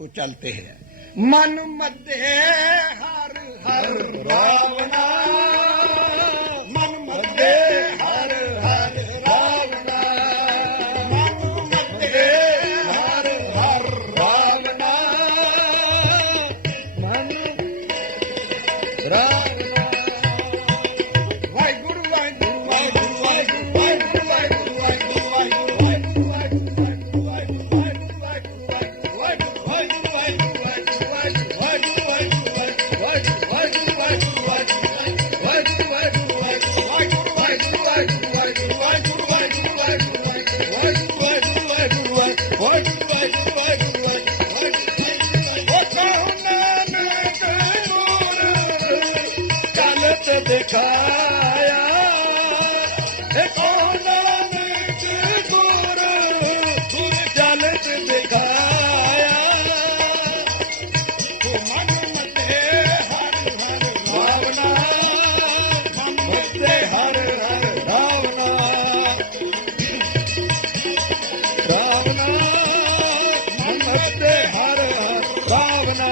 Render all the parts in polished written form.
वो चलते हैं। मन मध्य हर हर रावणा, मन मध्य हर हर रावणा, मन मध्य हर हर रावणा, मन रावणा। वाहिगुरु वाहिगुरु वाहिगुरु वाहिगुरु वाहिगुरु वाहिगुरु वाहिगुरु वाहिगुरु दिखाया नानक गुरु जलत दिखाया। मन मध्य हर हर भावना, मन मध्य हर हर भावना, भावना मन मध्य हर हर भावना।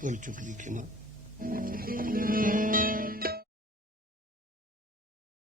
कोई चुक दी क्षमा।